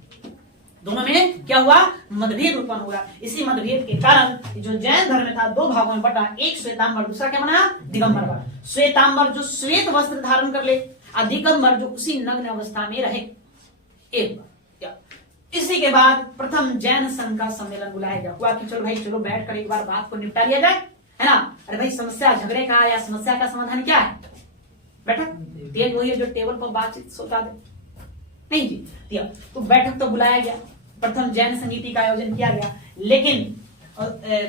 दोनों में क्या हुआ, मतभेद उत्पन्न हुआ। इसी मतभेद के कारण जो जैन धर्म था दो भागों में बटा, एक श्वेतांबर, दूसरा क्या बना, दिगंबर। श्वेतांबर जो श्वेत वस्त्र धारण कर ले, और दिगंबर जो उसी नग्न अवस्था में रहे। एक इसी के बाद प्रथम जैन संघ का सम्मेलन बुलाया गया। हुआ कि चलो भाई, चलो बैठ कर एक बार बात को निपटा लिया जाए, है ना। अरे भाई, समस्या झगड़े का या समस्या का समाधान क्या है, बैठक तेज वही है जो टेबल पर बातचीत सोचा दे, नहीं जी। तो बैठक तो बुलाया गया, प्रथम जैन समिति का आयोजन किया गया, लेकिन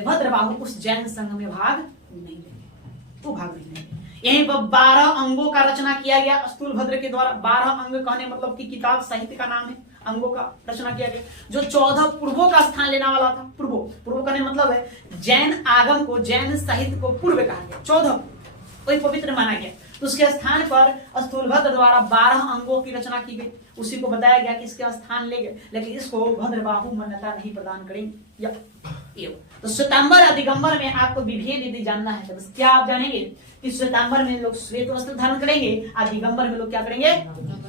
भद्रबाहु उस जैन संघ में भाग नहीं लेंगे, तो भाग नहीं लेंगे। यहीं पर 12 अंगों का रचना किया गया स्थूल भद्र के द्वारा। 12 अंग कहने मतलब कि किताब साहित्य का नाम है, अंगों का रचना किया गया। जो 14 पूर्वों का स्थान लेने वाला था, पूर्व कहने मतलब है जैन आगम को, जैन साहित्य को पूर्व कहा गया, 14 कोई पवित्र माना गया। तो उसके स्थान पर स्थूलभद्र द्वारा 12 अंगों की रचना की गई। उसी को बताया गया कि इसके स्थान ले गए, लेकिन इसको भद्रबाहु मान्यता नहीं प्रदान करेंगे। तो श्वेतांबर और दिगंबर में आपको विभेद यदि जानना है तो बस क्या आप जानेंगे कि श्वेतांबर में लोग श्वेत वस्त्र धारण करेंगे और दिगंबर में लोग क्या करेंगे,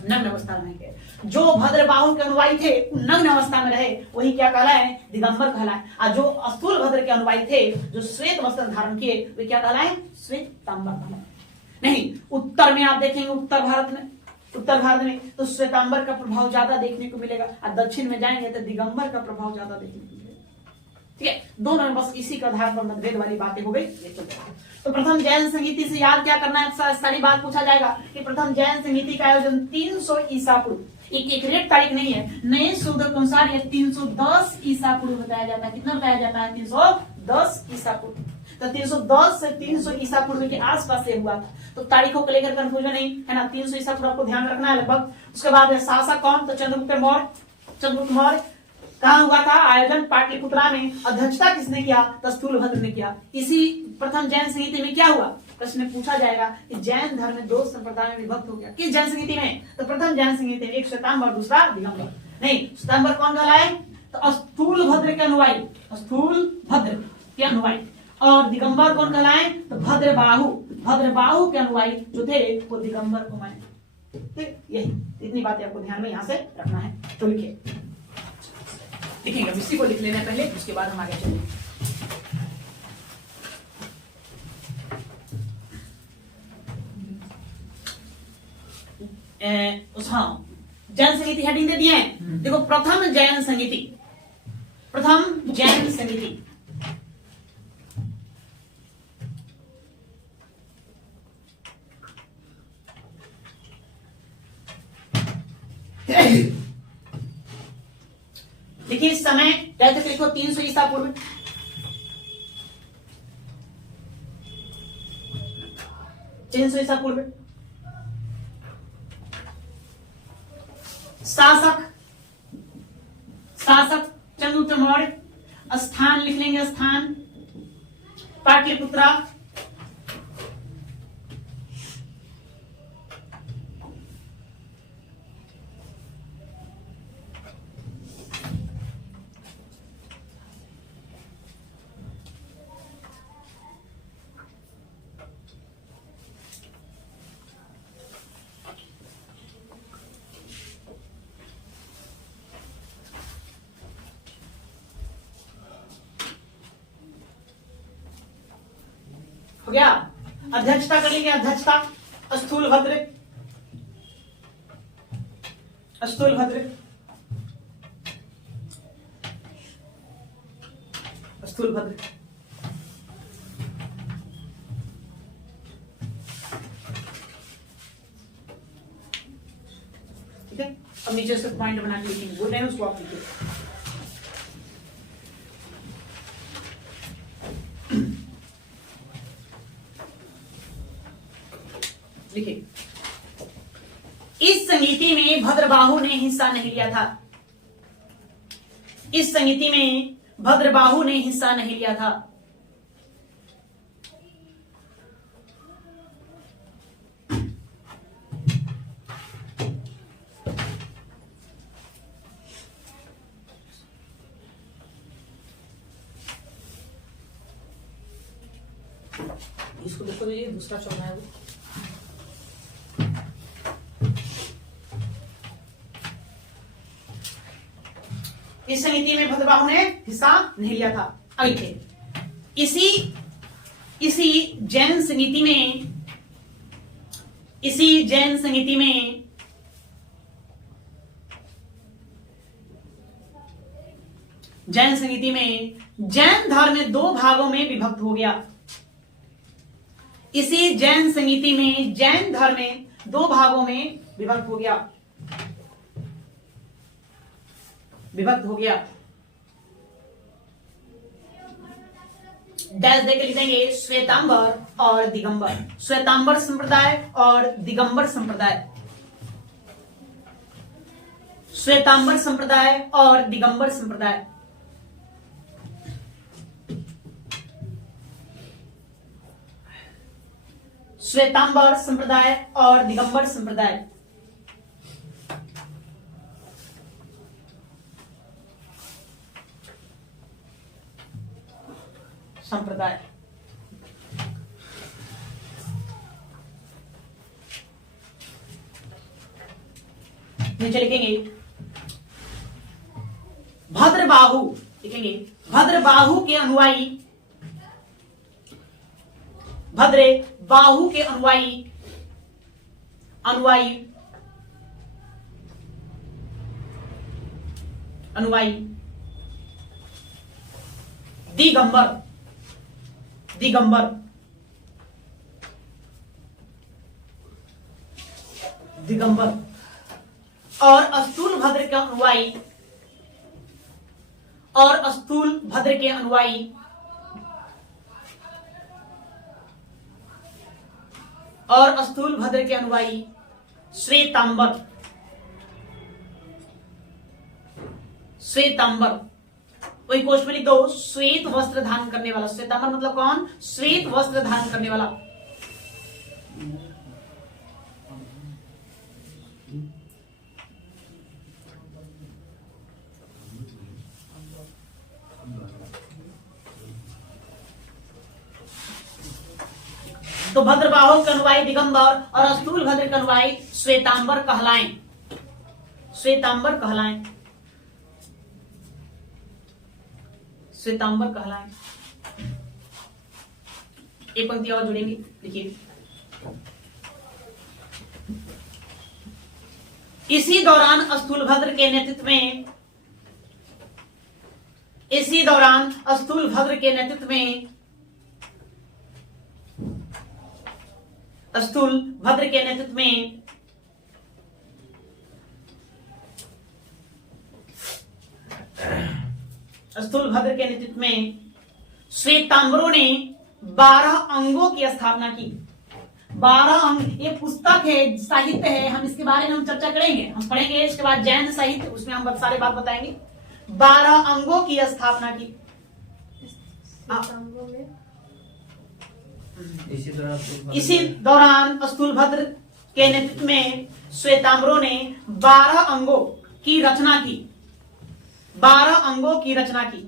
नग्न अवस्था में रहेंगे। जो भद्रबाहु के अनुयायी थे नग्न अवस्था में रहे, वही क्या कहलाए, दिगंबर कहलाए। और जो स्थूल भद्र के अनुयायी थे जो श्वेत वस्त्र धारण किए, वे क्या कहलाए, श्वेतांबर कहलाए। नहीं, उत्तर में आप देखेंगे, उत्तर भारत में तो श्वेतांबर का प्रभाव ज्यादा देखने को मिलेगा, और दक्षिण में जाएंगे तो दिगंबर का प्रभाव ज्यादा देखने को मिलेगा। ठीक है, दोनों में बस इसी के आधार पर मतभेद वाली बातें हो गई। तो प्रथम जैन संहिता से याद क्या करना है, सारी बात पूछा जाएगा कि प्रथम जैन संहिता का आयोजन 300 ईसा पूर्व, एक रेट तारीख नहीं है, नए शोध के अनुसार 310 ईसा पूर्व बताया जाता है। कितना बताया जाता है, 310 ईसा पूर्व। तो 310 से 300 ईसा पूर्व के आसपास से हुआ था। तो तारीखों को लेकर कंफ्यूजन नहीं है ना, 300 ईसा पूर्व आपको ध्यान रखना है लगभग। उसके बाद शासक कौन, तो चंद्रगुप्त मौर्य। कहाँ हुआ था आयोजन, पाटलिपुत्रा में। अध्यक्षता किसने किया, तो स्थूलभद्र ने किया। इसी प्रथम जैन संहिता में क्या हुआ, प्रश्न पूछा जाएगा कि जैन धर्म में 2 संप्रदाय में विभक्त हो गया। किस जैन संहिता में, तो प्रथम जैन संहिता में, एक श्वेतांबर दूसरा दिगंबर। नहीं, श्वेतांबर कौन कहलाए, तो स्थूलभद्र के अनुयायी, स्थूलभद्र के अनुयायी। और दिगंबर कौन कहलाए, तो भद्रबाहु के अनुयायी जो थे वो दिगंबर को माने। यही इतनी बातें आपको ध्यान में यहां से रखना है। तो लिखेंगे, इसी को लिख लेना पहले, उसके बाद हम आगे चलेंगे। हाँ, जैन संहिता हेडिंग दे दिए हैं। देखो, प्रथम जैन संहिता, देखिए इस समय कैसे लिखो, 300 ईसा पूर्व। शासक चंद्रगुप्त मौर्य। स्थान लिख लेंगे, स्थान पाटलिपुत्रा। हो गया। अध्यक्षता कर लेंगे, अध्यक्षता स्थूलभद्र, स्थूलभद्र, स्थूलभद्र। ठीक है, अब नीचे से पॉइंट बना के लिखेंगे, बोल रहे हैं उसको आप लिखिए। लिखिए, इस संगीति में भद्रबाहु ने हिस्सा नहीं लिया था। इस संगीति में भद्रबाहु ने हिस्सा नहीं लिया था। इसको देखो, ये दूसरा चौथा है वो। इस समिति में भद्रबाहु ने हिस्सा नहीं लिया था। अभी थे इसी जैन संगीति में, इसी जैन संगीति में जैन संगीति में जैन धर्म दो भागों में विभक्त हो गया। इसी जैन संगीति में जैन धर्म दो भागों में विभक्त हो गया, विभक्त हो गया। डैश देकर लिख देंगे श्वेतांबर और दिगंबर, श्वेतांबर संप्रदाय और दिगंबर संप्रदाय, श्वेतांबर संप्रदाय और दिगंबर संप्रदाय। श्वेतांबर संप्रदाय और दिगंबर संप्रदाय। संप्रदाय नीचे लिखेंगे भद्रबाहु, लिखेंगे भद्रबाहु के अनुयायी, भद्रे बाहु के अनुयायी, अनुयायी, अनुयायी दिगंबर, दिगंबर, दिगंबर और स्थूल भद्र के अनुयायी, और स्थूल भद्र के अनुयायी, और स्थूल भद्र के अनुयायी श्वेतांबर, श्वेतांबर। वही कोष्ठ में लिख दो श्वेत वस्त्र धारण करने वाला। श्वेतांबर मतलब कौन? श्वेत वस्त्र धारण करने वाला। तो भद्रबाहु के अनुयायी दिगंबर और स्थूल भद्र के अनुयायी श्वेतांबर कहलाएं, श्वेतांबर कहलाएं, श्वेतांबर कहलाएं। एक पंक्ति और जुड़ेंगे, लिखिए इसी दौरान स्थूलभद्र के नेतृत्व में, इसी दौरान स्थूलभद्र के नेतृत्व में, स्थूलभद्र के नेतृत्व में स्थूलभद्र के नेतृत्व में श्वेतांबरों ने 12 अंगों की स्थापना की। 12 अंग, ये पुस्तक है, साहित्य है, हम इसके बारे में हम चर्चा करेंगे, हम पढ़ेंगे। इसके बाद जैन साहित्य, उसमें हम सारे बात बताएंगे। 12 अंगों की स्थापना की। इसी दौरान स्थूलभद्र के नेतृत्व में श्वेतांबरों ने 12 अंगों की रचना की, 12 अंगों की रचना की,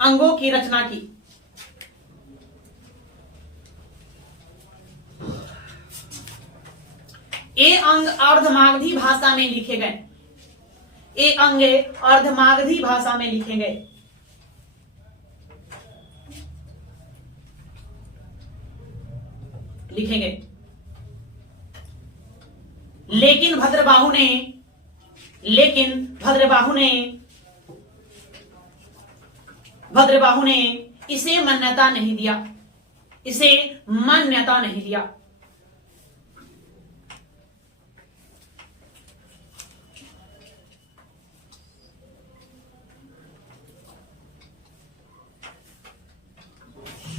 अंगों की रचना की। ये अंग अर्धमागधी भाषा में लिखे गए, ये अंग अर्धमागधी भाषा में लिखे गए। लिखेंगे। लेकिन भद्रबाहु ने इसे मान्यता नहीं दिया, इसे मान्यता नहीं दिया।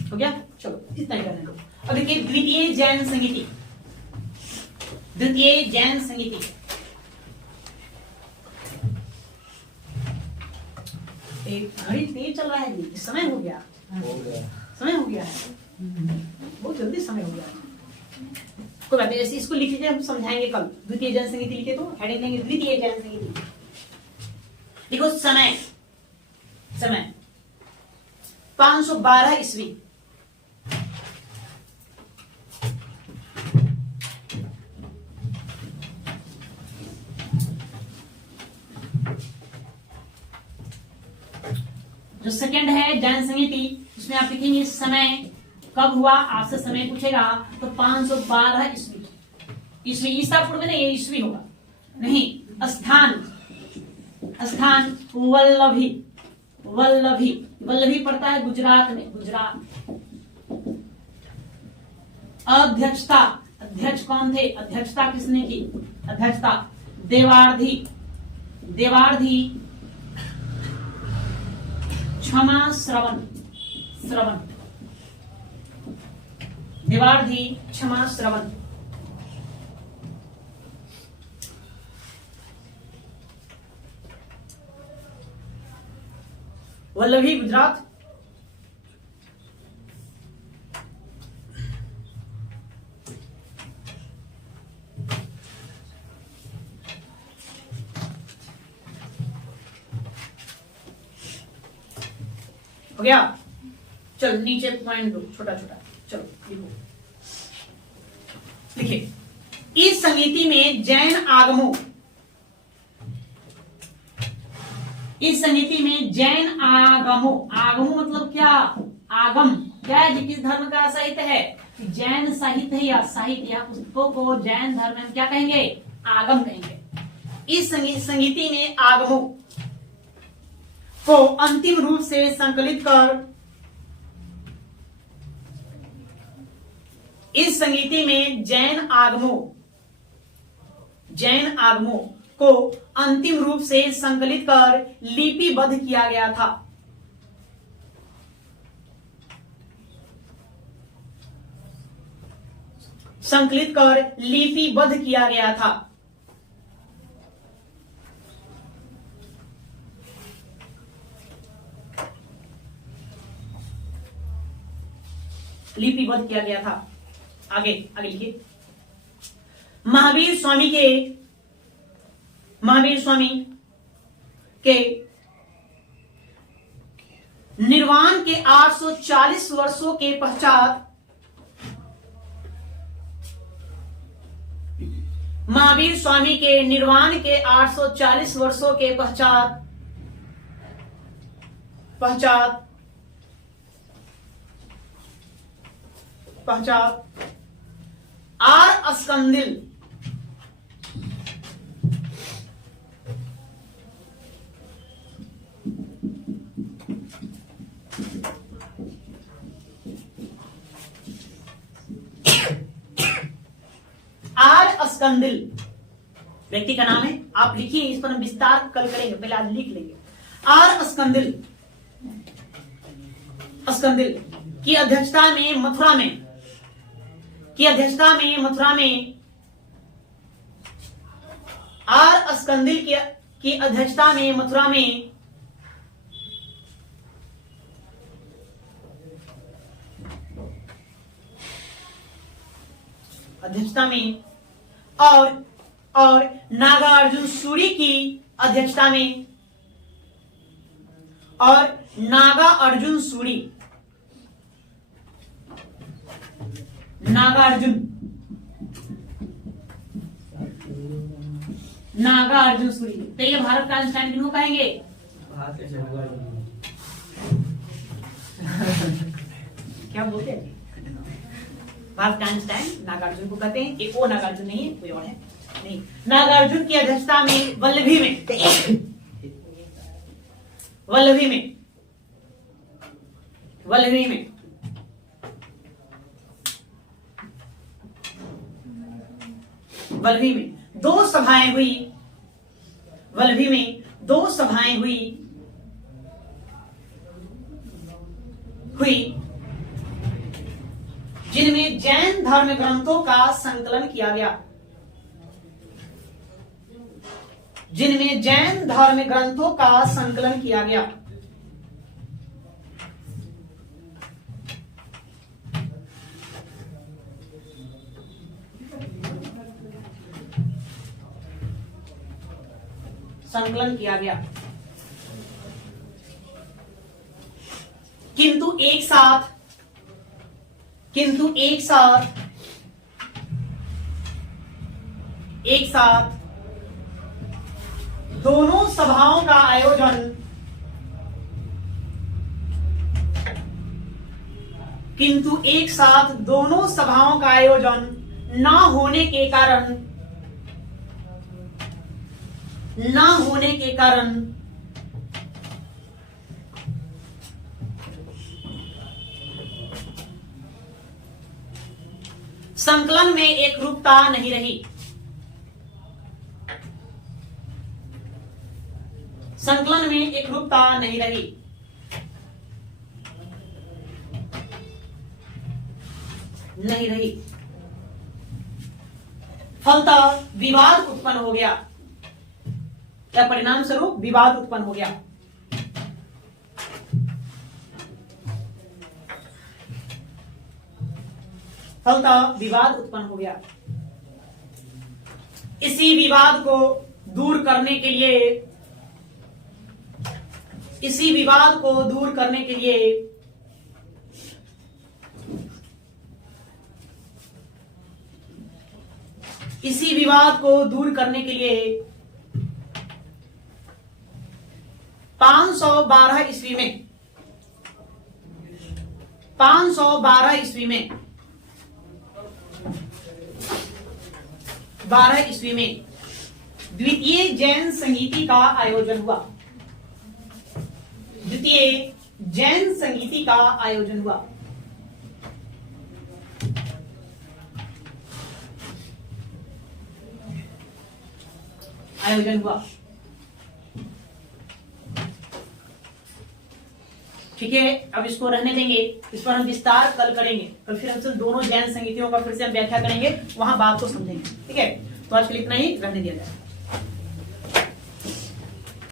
हो गया, चलो इतना ही करने दो। अब देखिए द्वितीय जैन संहिता, द्वितीय जैन संहिता। घड़ी तेज चल रहा है, समय हो गया, समय हो गया है, बहुत जल्दी समय हो गया। कोई बात नहीं, ऐसे इसको लिख लीजिए, हम समझाएंगे कल। द्वितीय जैन संहिता लिखे तो हेडिंग देंगे द्वितीय जैन संहिता। देखो समय, समय 512 ईस्वी, जो सेकंड है जैन संहिता, उसमें आप लिखेंगे समय कब हुआ, आपसे समय पूछेगा तो 512 ईस्वी। ईस्वी ईसा पूर्व में नहीं, ईस्वी होगा नहीं। स्थान, स्थान वल्लभी, वल्लभी, वल्लभी पड़ता है गुजरात में, गुजरात। अध्यक्षता, अध्यक्ष कौन थे, अध्यक्षता किसने की, अध्यक्षता देवार्धी, देवार्धी। क्षमा श्रवण, श्रवण देवार्धी, क्षमा श्रवण। वल्लभी गुजरात। हो गया, चलो नीचे पॉइंट दो छोटा छोटा, चलो लिखो। लिखिए इस संहिता में जैन आगमों, इस संहिता में जैन आगमों, आगमों मतलब क्या, आगम क्या है जी, किस धर्म का साहित्य है, जैन साहित्य या साहित्य या पुस्तकों को जैन धर्म में क्या कहेंगे, आगम कहेंगे। इस संहिता में आगमों को अंतिम रूप से संकलित कर, इस संहिता में जैन आगमों, जैन आगमों को अंतिम रूप से संकलित कर लिपिबद्ध किया गया था। संकलित कर लिपिबद्ध किया गया था। लिपिबद्ध किया गया था। आगे आगे लिखिए। महावीर स्वामी के निर्वाण के 840 वर्षों के पश्चात, महावीर स्वामी के निर्वाण के 840 वर्षों के पश्चात आर स्कंदिल, आर स्कंदिल व्यक्ति का नाम है, आप लिखिए, इस पर हम विस्तार कल करेंगे, पहले आज लिख लेंगे। आर स्कंदिल, स्कंदिल की अध्यक्षता में मथुरा में, आर स्कंदिल की अध्यक्षता में मथुरा में और नागार्जुन सूरी की अध्यक्षता में, और नागार्जुन सूरी, नागार्जुन सूरी, तो ये भारत का आइंस्टाइन किनको कहेंगे, क्या बोलते हैं, वाल्थ आइंस्टाइन नागार्जुन को कहते हैं। एक वो नागार्जुन नहीं है, कोई और है नहीं। नागार्जुन की अध्यक्षता में वल्लभी में दो सभाएं हुई। वल्लभी में दो सभाएं हुई जिनमें जैन धर्म ग्रंथों का संकलन किया गया। जिनमें जैन धर्म ग्रंथों का संकलन किया गया। संकलन किया गया। किंतु एक साथ दोनों सभाओं का आयोजन न होने के कारण संकलन में एकरूपता नहीं रही। संकलन में एकरूपता नहीं रही। फलतः विवाद उत्पन्न हो गया, या परिणाम स्वरूप विवाद उत्पन्न हो गया। फलतः विवाद उत्पन्न हो गया। इसी विवाद को दूर करने के लिए इसी विवाद को दूर करने के लिए 512 ईस्वी में द्वितीय जैन संगीति का आयोजन हुआ। ठीक है, अब इसको रहने देंगे। इस पर हम विस्तार कल करेंगे। कल फिर हम दोनों जैन संगीतियों का फिर से हम व्याख्या करेंगे, वहां बात को समझेंगे। ठीक है, तो आज के लिए इतना ही रहने दिया जाए।